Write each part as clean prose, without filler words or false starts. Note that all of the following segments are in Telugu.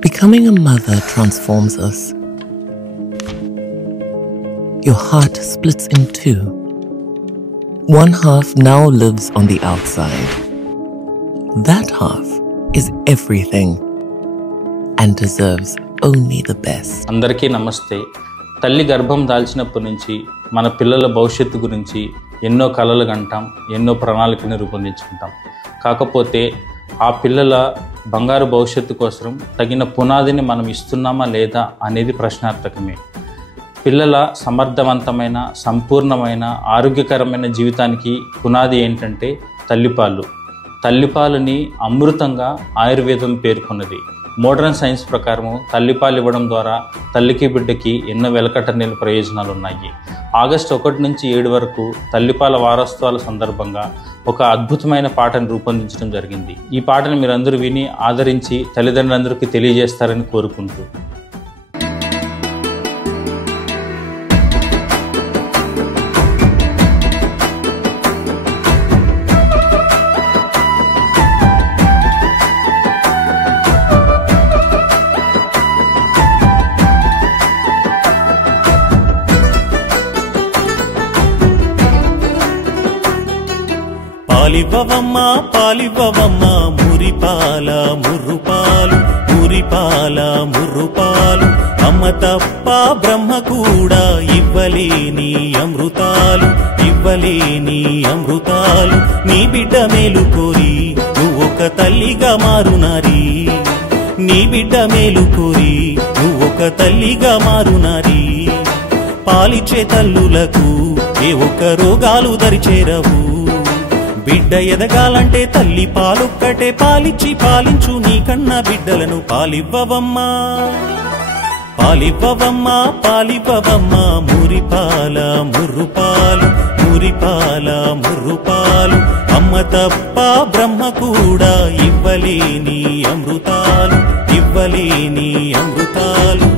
Becoming a mother transforms us. Your heart splits in two. One half now lives on the outside. That half is everything and deserves only the best. అందరికీ నమస్తే. తల్లి గర్భం దాల్చినప్పటి నుంచి మన పిల్లల భవిష్యత్తు గురించి ఎన్నో కలలు కంటాం, ఎన్నో ప్రణాళికలను రూపొందించుకుంటాం. కాకపోతే ఆ పిల్లల బంగారు భవిష్యత్తు కోసం తగిన పునాదిని మనం ఇస్తున్నామా లేదా అనేది ప్రశ్నార్థకమే. పిల్లల సమర్థవంతమైన, సంపూర్ణమైన, ఆరోగ్యకరమైన జీవితానికి పునాది ఏంటంటే తల్లిపాలు. తల్లిపాలని అమృతంగా ఆయుర్వేదం పేర్కొన్నది. మోడర్న్ సైన్స్ ప్రకారము తల్లిపాలు ఇవ్వడం ద్వారా తల్లికి బిడ్డకి ఎన్నో వెలకట్టలేని ప్రయోజనాలు ఉన్నాయి. ఆగస్టు 1 నుంచి 7 వరకు తల్లిపాల వారోత్సవాల సందర్భంగా ఒక అద్భుతమైన పాటను రూపొందించడం జరిగింది. ఈ పాటను మీరందరూ విని ఆదరించి తల్లిదండ్రులందరికీ తెలియజేస్తారని కోరుకుంటూ పాలివ్వవమ్మ పాలివ్వవమ్మ మురిపాల ముర్రుపాలు, మురిపాల ముర్రుపాలు. అమ్మ తప్ప బ్రహ్మ కూడా ఇవ్వలేని అమృతాలు, ఇవ్వలేని అమృతాలు. నీ బిడ్డ మేలు కోరి నువ్వొక తల్లిగా మారునారి, నీ బిడ్డ మేలు కోరి నువ్వొక తల్లిగా మారునారి. పాలిచ్చే తల్లులకు ఏ ఒక్క రోగాలు దరిచేరవు. బిడ్డ ఎదగాలంటే తల్లి పాలొక్కటే పాలిచ్చి పాలించు నీ కన్న బిడ్డలను. పాలివ్వవమ్మా పాలివ్వవమ్మా పాలివ్వవమ్మా మురిపాల ముర్రుపాలు, మురిపాల ముర్రుపాలు. అమ్మ తప్ప బ్రహ్మ కూడా ఇవ్వలేని అమృతాలు, ఇవ్వలేని అమృతాలు.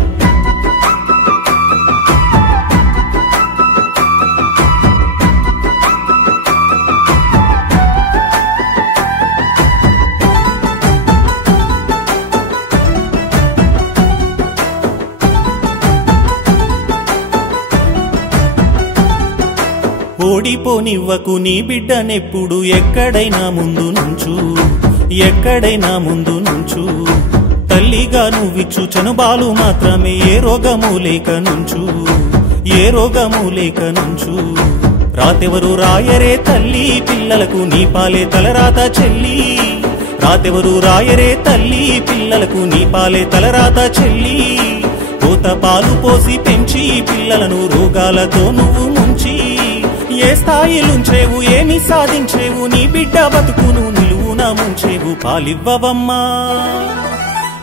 ఓడిపోనివ్వకు నీ బిడ్డనెప్పుడు, ఎక్కడైనా ముందు నుంచు, ఎక్కడైనా ముందు నుంచు. తల్లిగా నువ్విచ్చు చనుబాలు మాత్రమే, ఏ రోగము లేక నుంచు, ఏ రోగము లేక నుంచు. రాతెవరు రాయరే తల్లి పిల్లలకు, నీ పాలే తలరాత చెల్లి. రాతెవరు రాయరే తల్లి పిల్లలకు, నీ పాలే తలరాత చెల్లి. కోత పాలు పోసి పెంచి పిల్లలను రోగాలతో నువ్వు ముంచి, ఏ స్థాయిలుంచేవు ఏమి సాధించేవు, నీ బిడ్డ బతుకును నిలువున ముంచేవు. పాలివ్వవమ్మా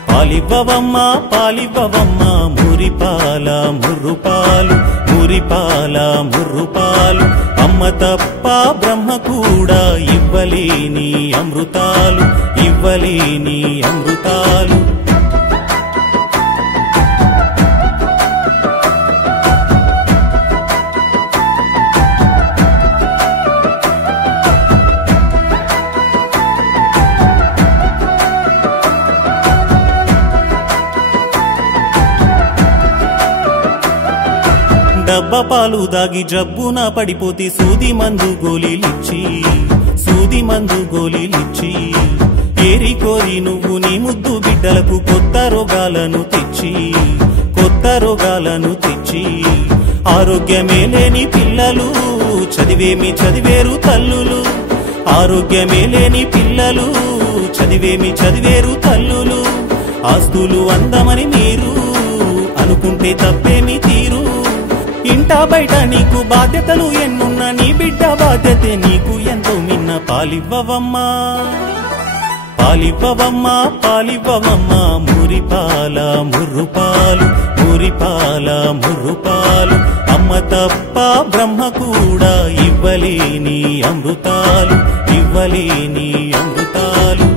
పాలివ్వవమ్మా పాలివ్వవమ్మా మురిపాల ముర్రుపాలు, మురిపాల ముర్రుపాలు. అమ్మ తప్ప బ్రహ్మ కూడా ఇవ్వలేని అమృతాలు, ఇవ్వలేని అమృతాలు. డబ్బా పాలు దాగి జబ్బున పడిపోతే సూది మందు గోళీలిచ్చి, సూది మందు గోళీలిచ్చి. ఏరి కోరి నువ్వు నీ ముద్దు బిడ్డలకు కొత్త రోగాలను తెచ్చి, కొత్త రోగాలను తెచ్చి. ఆరోగ్యమే లేని పిల్లలు చదివేమి చదివేరు తల్లులు, ఆరోగ్యమే లేని పిల్లలు చదివేమి చదివేరు తల్లులు. ఆస్తులు అందమని మీరు అనుకుంటే తప్పేమి తీరు. ఇంట బయట నీకు బాధ్యతలు ఎన్నున్నా, నీ బిడ్డ బాధ్యతే నీకు ఎంతో మిన్న. పాలివ్వవమ్మా పాలివ్వవమ్మా పాలివ్వవమ్మా మురిపాల ముర్రుపాలు, మురిపాల ముర్రుపాలు. అమ్మ తప్ప బ్రహ్మ కూడా ఇవ్వలేని అమృతాలు, ఇవ్వలేని అమృతాలు.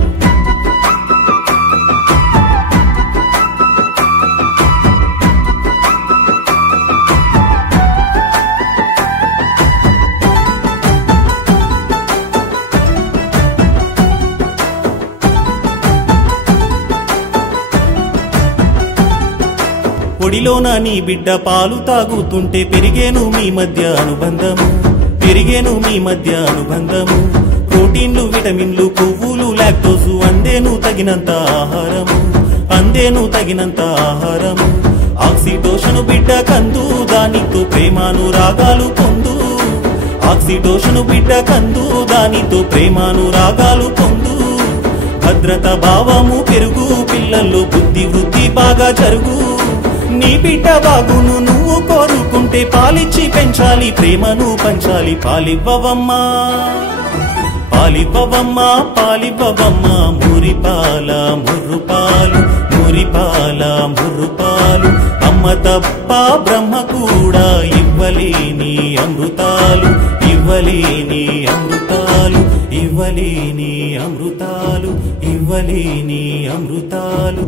ఒడిలోన నీ బిడ్డ పాలు తాగుతుంటే పెరిగేను మీ మధ్య అనుబంధము, పెరిగేను మీ మధ్య అనుబంధము. ప్రోటీన్లు, విటమిన్లు, కొవ్వులు, లాక్టోజు అందేను తగినంత ఆహారము, అందేను తగినంత ఆహారము. ఆక్సిటోషను బిడ్డ కందు, దానితో ప్రేమానురాగాలు పొందు. ఆక్సిటోషను బిడ్డ కందు, దానితో ప్రేమానురాగాలు పొందు. భద్రత భావము పెరుగు, పిల్లల్లో బుద్ధి వృద్ధి బాగా జరుగు. నీ బిడ్డ బాగును నువ్వు కోరుకుంటే పాలిచ్చి పెంచాలి, ప్రేమను పంచాలి. పాలివ్వవమ్మా, పాలివ్వవమ్మా, పాలివ్వవమ్మా. మురిపాల ముర్రుపాలు, మురిపాల ముర్రుపాలు. అమ్మ తప్ప బ్రహ్మ కూడా ఇవ్వలేని అమృతాలు, ఇవ్వలేని అమృతాలు, ఇవ్వలేని అమృతాలు, ఇవ్వలేని అమృతాలు.